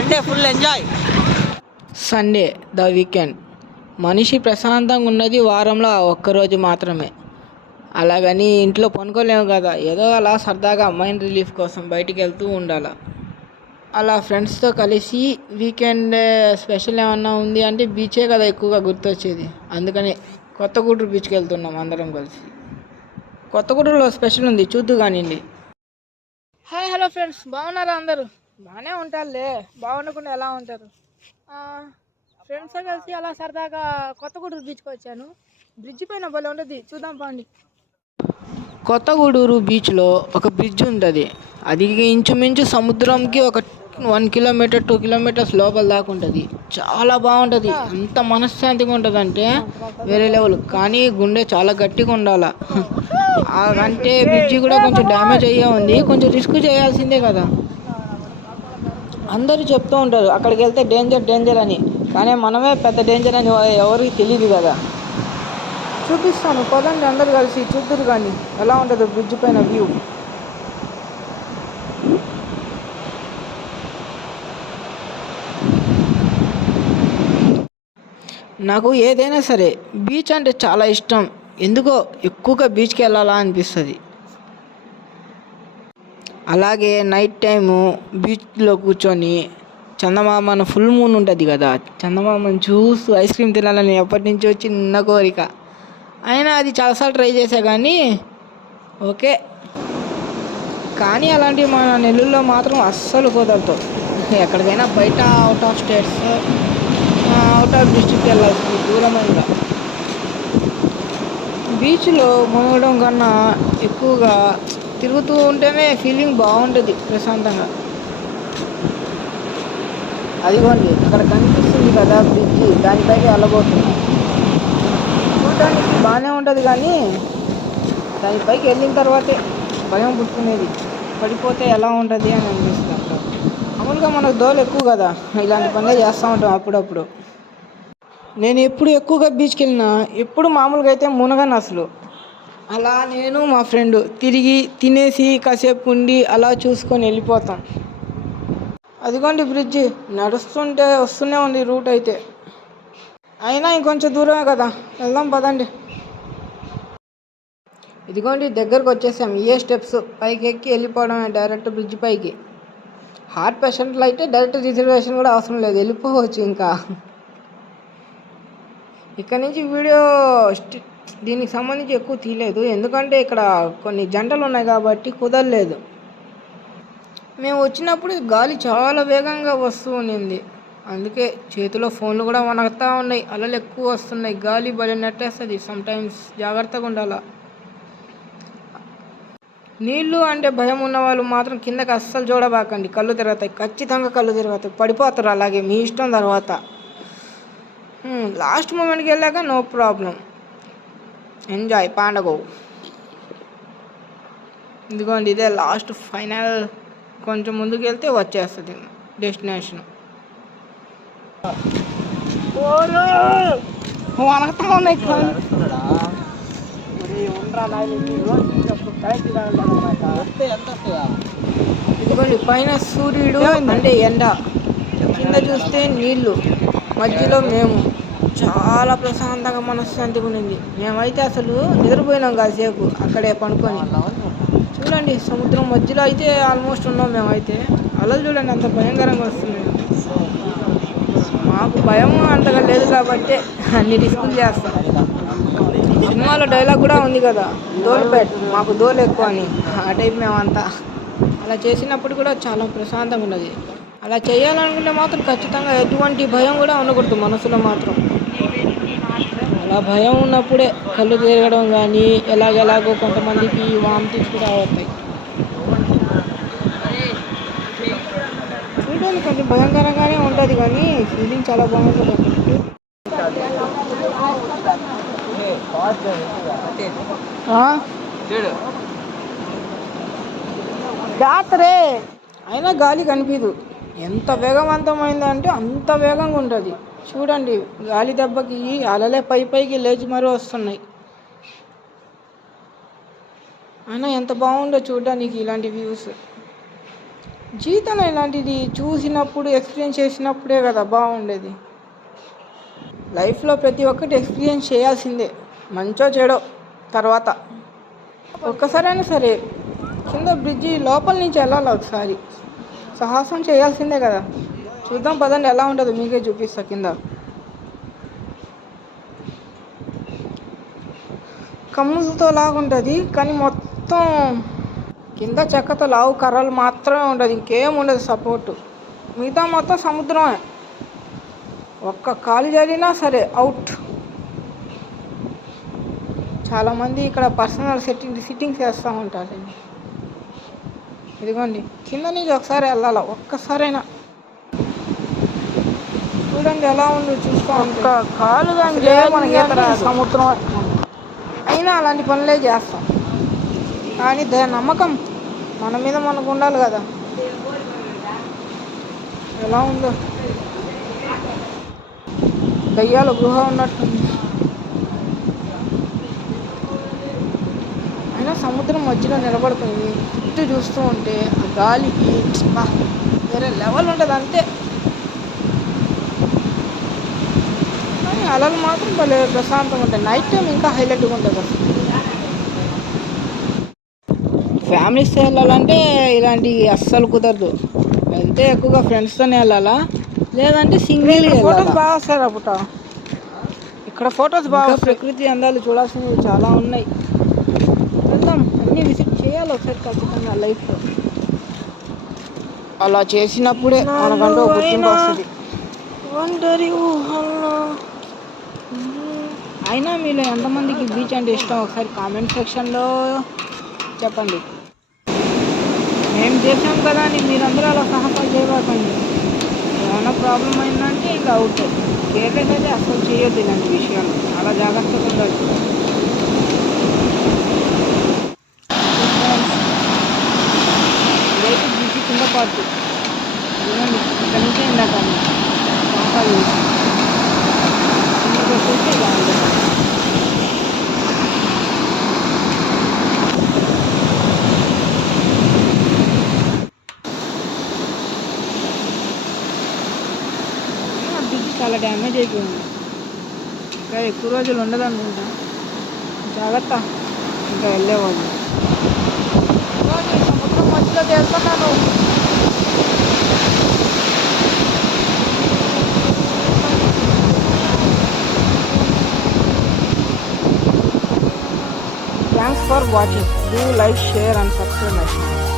Sunday full enjoy. Sunday the weekend. మనిషి ప్రశాంతంగా ఉన్నది వారంలో ఆ ఒక్కరోజు మాత్రమే. అలాగని ఇంట్లో పనుకోలేము కదా, ఏదో అలా సరదాగా మైండ్ రిలీఫ్ కోసం బయటికి వెళ్తూ ఉండాలి. అలా ఫ్రెండ్స్తో కలిసి వీకెండ్ స్పెషల్ ఏమన్నా ఉంది అంటే బీచే కదా ఎక్కువగా గుర్తొచ్చేది. అందుకని కొత్తగూడూరు బీచ్కి వెళ్తున్నాం అందరం కలిసి. కొత్తగూడూరులో స్పెషల్ ఉంది, చూద్దు కానివ్వండి. హాయ్ హలో ఫ్రెండ్స్, బాగున్నారా అందరూ? బాగానే ఉంటారులే, బాగుండకుండా ఎలా ఉంటారు? ఫ్రెండ్స్తో కలిసి అలా సరదాగా కొత్తగూడూరు బీచ్కి వచ్చాను. బ్రిడ్జ్ పైన భలే ఉంటుంది, చూద్దాం పండి. కొత్తగూడూరు బీచ్లో ఒక బ్రిడ్జ్ ఉంటుంది. అది ఇంచుమించు సముద్రంకి ఒక 1 కిలోమీటర్ 2 కిలోమీటర్స్ లోపల దాకా ఉంటుంది. చాలా బాగుంటుంది, ఎంత మనశ్శాంతిగా ఉంటుంది అంటే వేరే లెవెల్. కానీ గుండె చాలా గట్టిగా ఉండాలి. అంటే బ్రిడ్జి కూడా కొంచెం డ్యామేజ్ అయ్యే ఉంది, కొంచెం రిస్క్ చేయాల్సిందే కదా. అందరూ చెప్తూ ఉంటారు అక్కడికి వెళ్తే డేంజర్ అని, కానీ మనమే పెద్ద డేంజర్ అని ఎవరికి తెలియదు కదా. చూపిస్తాను పదండి, అందరు కలిసి చూద్దరు కానీ ఎలా ఉంటుందో బ్రిడ్జ్ పైన వ్యూ. నాకు ఏదైనా సరే బీచ్ అంటే చాలా ఇష్టం. ఎందుకో ఎక్కువగా బీచ్కి వెళ్ళాలా అనిపిస్తుంది. అలాగే నైట్ టైము బీచ్లో కూర్చొని చందమామను ఫుల్ మూన్ ఉంటుంది కదా, చందమామను చూస్తూ ఐస్ క్రీమ్ తినాలని ఎప్పటి నుంచో చిన్న కోరిక. అయినా అది చాలాసార్లు ట్రై చేశా కానీ ఓకే. కానీ అలాంటివి మన నెల్లూరులో మాత్రం అస్సలు కుదరదు. ఎక్కడికైనా బయట out of states, out of district వెళ్ళాల్సింది దూరమైనగా. బీచ్లో మునగడం కన్నా ఎక్కువగా తిరుగుతూ ఉంటేనే ఫీలింగ్ బాగుంటుంది ప్రశాంతంగా. అదిగోండి అక్కడ కనిపిస్తుంది కదా బ్రిడ్జి, దానిపైకి వెళ్ళబోతున్నాం. చూడడానికి బాగానే ఉంటుంది కానీ దానిపైకి వెళ్ళిన తర్వాతే భయం పుట్టుకునేది, పడిపోతే ఎలా ఉంటుంది అని అనిపిస్తుంది. మామూలుగా మనకు దోలు ఎక్కువ కదా, ఇలాంటి పనులే చేస్తూ ఉంటాం అప్పుడప్పుడు. నేను ఎప్పుడు ఎక్కువగా బీచ్కి వెళ్ళినా ఎప్పుడు మామూలుగా అయితే మునగను అసలు. అలా నేను మా ఫ్రెండ్ తిరిగి తినేసి కాసేపు ఉండి అలా చూసుకొని వెళ్ళిపోతాం. అదిగోండి బ్రిడ్జి, నడుస్తుంటే వస్తూనే ఉంది రూట్ అయితే. అయినా ఇంకొంచెం దూరమే కదా, వెళ్దాం పదండి. ఇదిగోండి దగ్గరకు వచ్చేసాం. ఏ స్టెప్స్ పైకి ఎక్కి వెళ్ళిపోవడమే డైరెక్ట్ బ్రిడ్జ్ పైకి. హార్ట్ పేషెంట్లు అయితే డైరెక్ట్ రిజర్వేషన్ కూడా అవసరం లేదు, వెళ్ళిపోవచ్చు. ఇంకా ఇక్కడ నుంచి వీడియో దీనికి సంబంధించి ఎక్కువ తీయలేదు, ఎందుకంటే ఇక్కడ కొన్ని జంటలు ఉన్నాయి కాబట్టి కుదరలేదు. మేము వచ్చినప్పుడు గాలి చాలా వేగంగా వస్తూ ఉన్నింది, అందుకే చేతిలో ఫోన్లు కూడా వణుకుతూ ఉన్నాయి. అలలు ఎక్కువ వస్తున్నాయి, గాలి భలే నెట్టేస్తుంది. సమ్టైమ్స్ జాగ్రత్తగా ఉండాలా. నీళ్ళు అంటే భయం ఉన్న వాళ్ళు మాత్రం కిందకి అస్సలు చూడబాకండి, కళ్ళు తిరుగుతాయి, ఖచ్చితంగా కళ్ళు తిరుగుతాయి, పడిపోతారు. అలాగే మీ ఇష్టం. తర్వాత లాస్ట్ మూమెంట్కి వెళ్ళాక నో ప్రాబ్లం, ఎంజాయ్ పండగ. ఇదిగోండి ఇదే లాస్ట్ ఫైనల్, కొంచెం ముందుకు వెళ్తే వచ్చేస్తుంది డెస్టినేషన్. వనకుతా ఉన్నాయి. ఇదిగోండి పైన సూర్యుడు అంటే ఎండ, కింద చూస్తే నీళ్ళు, మధ్యలో మేము. చాలా ప్రశాంతంగా మనశ్శాంతిగా ఉన్నింది. మేమైతే అసలు నిద్రపోయినాం కాసేపు అక్కడే పనుకొని. చూడండి సముద్రం మధ్యలో అయితే ఆల్మోస్ట్ ఉన్నాం మేమైతే. అలలు చూడండి అంత భయంకరంగా వస్తున్నాయి. మాకు భయం అంతగా లేదు కాబట్టి అన్ని రిస్కులు చేస్తాం. సినిమాలో డైలాగ్ కూడా ఉంది కదా, దోలుపేట్ మాకు దోలు ఎక్కువ అని. ఆ టైప్ మేమంతా అలా చేసినప్పుడు కూడా చాలా ప్రశాంతంగా ఉన్నది. అలా చేయాలనుకుంటే మాత్రం ఖచ్చితంగా ఎటువంటి భయం కూడా ఉండకూడదు మనసులో మాత్రం. అలా భయం ఉన్నప్పుడే కళ్ళు తిరగడం కానీ ఎలాగో కొంతమందికి వామిటింగ్స్ కూడా అవుతాయి. చూడడానికి కొంచెం భయంకరంగానే ఉంటుంది కానీ ఫీలింగ్ చాలా బాగుంటుంది. జాతరే అయినా గాలి కనిపించదు, ఎంత వేగవంతమైందంటే అంత వేగంగా ఉంటుంది. చూడండి గాలి దెబ్బకి అలలే పైకి లేచి మరీ వస్తున్నాయి. అయినా ఎంత బాగుందో చూడడానికి ఇలాంటి వ్యూస్. జీవితంలో ఇలాంటిది చూసినప్పుడు ఎక్స్పీరియన్స్ చేసినప్పుడే కదా బాగుండేది. లైఫ్లో ప్రతి ఒక్కటి ఎక్స్పీరియన్స్ చేయాల్సిందే, మంచో చెడో. తర్వాత ఒక్కసారైనా సరే కింద బ్రిడ్జి లోపల నుంచి వెళ్ళాలి, ఒకసారి సాహసం చేయాల్సిందే కదా. చూద్దాం పదండి ఎలా ఉంటుందో, మీకే చూపిస్తా. కింద కమ్ములతో లాగుంటుంది కానీ మొత్తం కింద చెక్కతో లావు కర్రలు మాత్రమే ఉంటుంది, ఇంకేం ఉండదు సపోర్టు. మిగతా మొత్తం సముద్రమే. ఒక్క కాలు జరిగినా సరే అవుట్. చాలామంది ఇక్కడ పర్సనల్ సిట్టింగ్స్ చేస్తూ ఉంటారండి. ఇదిగోండి కింద నుంచి ఒకసారి వెళ్ళాల, ఒక్కసారైనా చూడండి ఎలా ఉందో. చూస్తూ ఒక్క కాలు కానీ మనకి సముద్రం అయినా అలాంటి పనులే చేస్తాం. కానీ నమ్మకం మన మీద మనకు ఉండాలి కదా. ఎలా ఉందో, దయ్యాల గృహ ఉన్నట్టుంది. అయినా సముద్రం మధ్యలో నిలబడుతుంది, చుట్టూ చూస్తూ ఉంటే ఆ గాలికి వేరే లెవెల్ ఉంటుంది అంతే. కానీ అలలు మాత్రం భలే ప్రశాంతంగా ఉంటాయి. నైట్ టైం ఇంకా హైలైట్గా ఉంటుంది అసలు. ఫ్యామిలీస్తో వెళ్ళాలంటే ఇలాంటివి అస్సలు కుదరదు. వెళ్తే ఎక్కువగా ఫ్రెండ్స్తోనే వెళ్ళాలా, లేదంటే సింగిల్గా. ఫొటోస్ బాగా వస్తాయి అప్పుడు. ఇక్కడ ఫొటోస్ బాగా, ప్రకృతి అందాలు చూడాల్సినవి చాలా ఉన్నాయి. వెళ్దాం, అన్నీ విజిట్ చేయాలి ఒకసారి ఖచ్చితంగా లైఫ్లో. అలా చేసినప్పుడే మనకంటూ ఒక గుర్తింపు వస్తుంది. అయినా మీలో ఎంతమందికి బీచ్ అంటే ఇష్టం ఒకసారి కామెంట్ సెక్షన్లో చెప్పండి. మేము చేసాం కదా అని మీరందరూ అలా సాహసాలు చేయకండి. ఏమైనా ప్రాబ్లం అయిందంటే ఇంకా అవుట్. కేర్లెస్ అయితే అసలు చేయొద్దు ఇలాంటి విషయాలు, చాలా జాగ్రత్తగా ఉండాలి. ఇదైతే బ్రిడ్జి కింద పాటు చూడండి, ఇక్కడ నుంచే ఇందాక పంపాలు కిందకి వచ్చేసి ఇలా ఉంటుంది. చాలా డ్యామేజ్ అయిపోయింది, ఇంకా ఎక్కువ రోజులు ఉండదు అనుకుంటా. జాగ్రత్త, ఇంకా వెళ్ళేవాళ్ళు. సముద్రం మధ్యలోకి వెళ్తున్నాను. Thanks for watching. Do like, share and subscribe my channel.